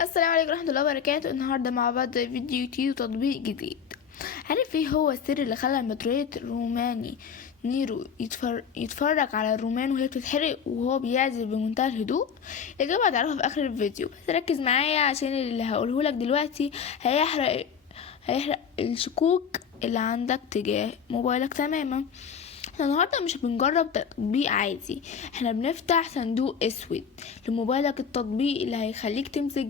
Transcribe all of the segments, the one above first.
السلام عليكم ورحمة الله وبركاته. النهاردة مع بعض فيديو جديد وتطبيق جديد. عارف ايه هو السر اللي خلى الماترية الروماني نيرو يتفرج على الرومان وهي بتتحرق وهو بيعزف بمنتهى الهدوء؟ الإجابة هتعرفها في آخر الفيديو، بس ركز معايا عشان اللي هقولهولك دلوقتي هيحرق الشكوك اللي عندك تجاه موبايلك تماما. احنا النهارده مش بنجرب تطبيق عادي، احنا بنفتح صندوق اسود لموبايلك، التطبيق اللي هيخليك تمسك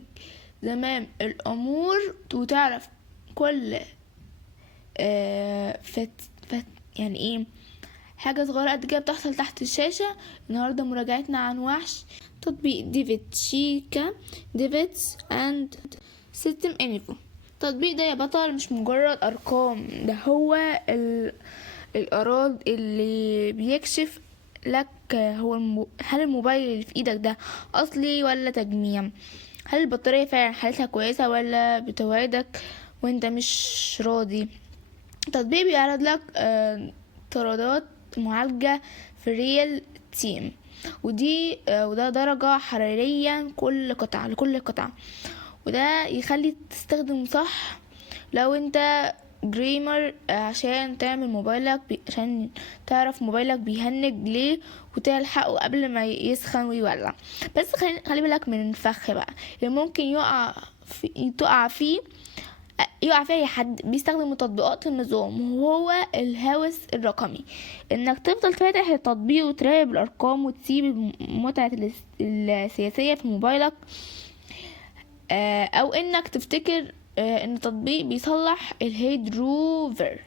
زمام الامور وتعرف كل يعني ايه حاجه صغيره قد كده بتحصل تحت الشاشه. النهارده مراجعتنا عن وحش تطبيق ديفيدز اند سيستم انفو. التطبيق ده يا بطل مش مجرد ارقام، ده هو الأراض اللي بيكشف لك هل الموبايل اللي في ايدك ده اصلي ولا تجميع، هل البطارية فعلا حالتها كويسة ولا بتوعدك وانت مش راضي. التطبيق بيعرض لك طرادات معالجة في ريال تيم، وده درجة حرارية لكل قطعة، وده يخلي تستخدم صح لو انت جريمر، عشان عشان تعرف موبايلك بيهنج ليه وتلحقه قبل ما يسخن ويولع. بس خلي بالك من الفخ بقى اللي ممكن تقع فيه اي حد بيستخدم تطبيقات النظام، وهو الهوس الرقمي. انك تفضل فاتح التطبيق وتراقب الارقام وتسيب المتعة السياسية في موبايلك، او انك تفتكر ان التطبيق بيصلح الهيد روفر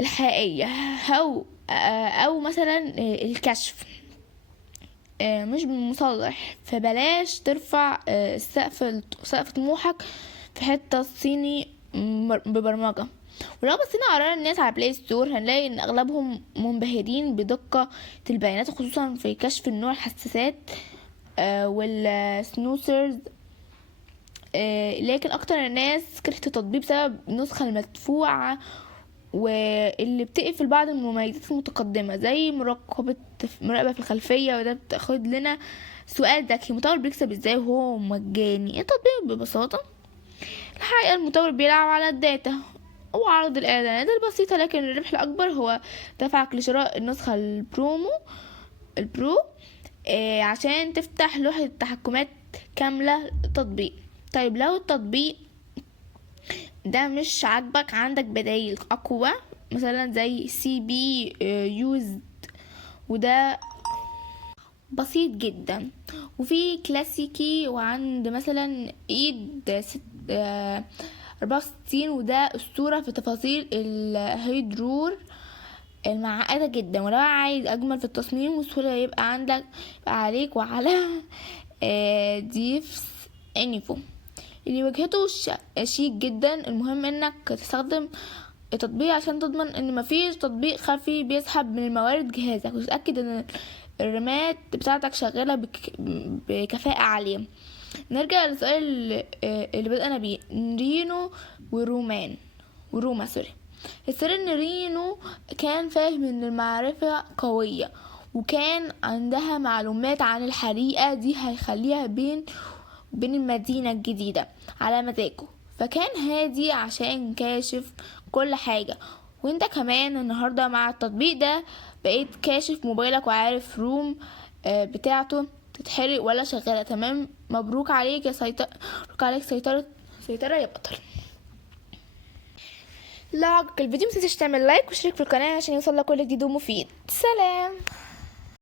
الحقيقية، او مثلا الكشف مش مصلح. فبلاش ترفع سقف طموحك في حتة صيني ببرمجة. ولو بصينا على الناس على بلاي ستور هنلاقي ان اغلبهم منبهرين بدقة البيانات، خصوصا في كشف النوع الحساسات والسنوسرز. لكن اكتر الناس كرهت التطبيق بسبب النسخة المدفوعة واللي بتقفل بعض المميزات المتقدمة زي مراقبة في الخلفية، وده بتاخد لنا سؤال ذكي: المطور بيكسب ازاي وهو مجاني؟ التطبيق ببساطة الحقيقة المطور بيلعب على الداتا وعرض الإعلانات البسيطة، لكن الربح الأكبر هو دفعك لشراء النسخة البرو عشان تفتح لوحة تحكمات كاملة للتطبيق. طيب لو التطبيق ده مش عاجبك، عندك بدايل أقوى مثلا زي سي بي يوزد، وده بسيط جدا، وفي كلاسيكي، وعند مثلا ايد 64، وده أسطورة في تفاصيل الهيدرور المعقدة جدا. ولو عايز أجمل في التصميم وسهولة يبقى عليك وعلى ديفس انفو اللي واجهته شيك جدا. المهم انك تستخدم التطبيق عشان تضمن ان مفيش تطبيق خفي بيسحب من الموارد جهازك، وتتأكد ان الرامات بتاعتك شغالة بكفاءة عالية. نرجع للسؤال اللي بدأنا بيه: رينو وروما السر ان رينو كان فاهم ان المعرفة قوية، وكان عندها معلومات عن الحريقة دي هيخليها بين المدينة الجديدة على مزاجه، فكان هادي عشان كاشف كل حاجة. وانت كمان النهاردة مع التطبيق ده بقيت كاشف موبايلك وعارف روم بتاعته تتحرق ولا شغالة تمام. مبروك عليك سيطرة يا بطل. لو عجبك الفيديو متنساش تعمل لايك واشترك في القناة عشان يوصلك كل جديد ومفيد. سلام.